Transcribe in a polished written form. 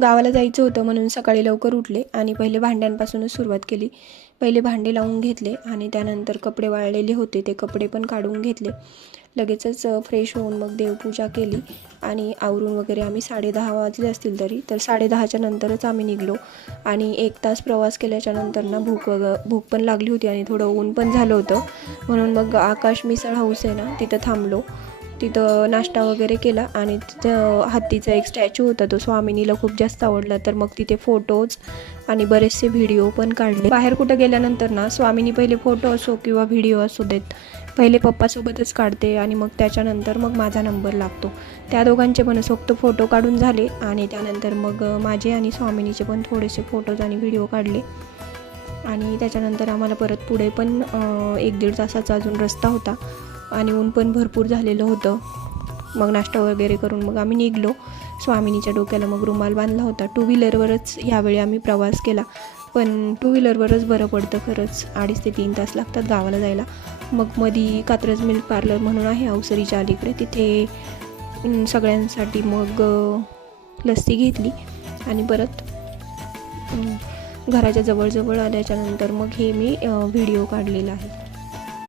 गावाला जायचं होतं म्हणून सकाळी लवकर उठले आणि पहिले भांड्यांपासूनच सुरुवात केली. पहिले भांडे लावून घेतले आणि त्यानंतर कपडे वाळलेले होते ते कपडे पण काढून घेतले. लगेचच फ्रेश होऊन मग देवपूजा केली आणि आवरून वगैरे आम्ही 10:30 वाजले असतील तरी. तर 10:30च्या नंतरच आम्ही निघलो आणि 1 तास प्रवास केल्याच्या नंतर ना भूक पण लागली होती आणि थोडं ऊन पण झालं होतं. म्हणून मग आकाश मिसळ हाऊस आहे ना, तिथं थांबलो. तिथं नाश्ता वगैरे केला आणि तिथं हत्तीचा एक स्टॅच्यू होता, तो स्वामिनीला खूप जास्त आवडला. तर मग तिथे फोटोज आणि बरेचसे व्हिडिओ पण काढले. बाहेर कुठं गेल्यानंतर ना स्वामिनी पहिले फोटो असो किंवा व्हिडिओ असो देत, पहिले पप्पासोबतच काढते आणि मग त्याच्यानंतर मग माझा नंबर लागतो. त्या दोघांचे मनसोक्त फोटो काढून झाले आणि त्यानंतर मग माझे आणि स्वामिनीचे पण थोडेसे फोटोज आणि व्हिडिओ काढले. आणि त्याच्यानंतर आम्हाला परत पुढे पण 1-1.5 तासाचा अजून रस्ता होता आणि ऊन पण भरपूर झालेलं होतं. मग नाश्ता वगैरे करून मग आम्ही निघलो. स्वामिनीच्या डोक्याला मग रुमाल बांधला होता. 2 व्हीलरवरच यावेळी आम्ही प्रवास केला, पण 2 व्हीलरवरच बरं पडतं खरंच. 2.5 ते 3 तास लागतात गावाला जायला. मग मधी कात्रज मिल्क पार्लर म्हणून आहे अवसरीच्या अलीकडे, तिथे सगळ्यांसाठी मग लस्सी घेतली आणि परत घराच्या जवळजवळ आल्याच्यानंतर मग हे मी व्हिडिओ काढलेला आहे.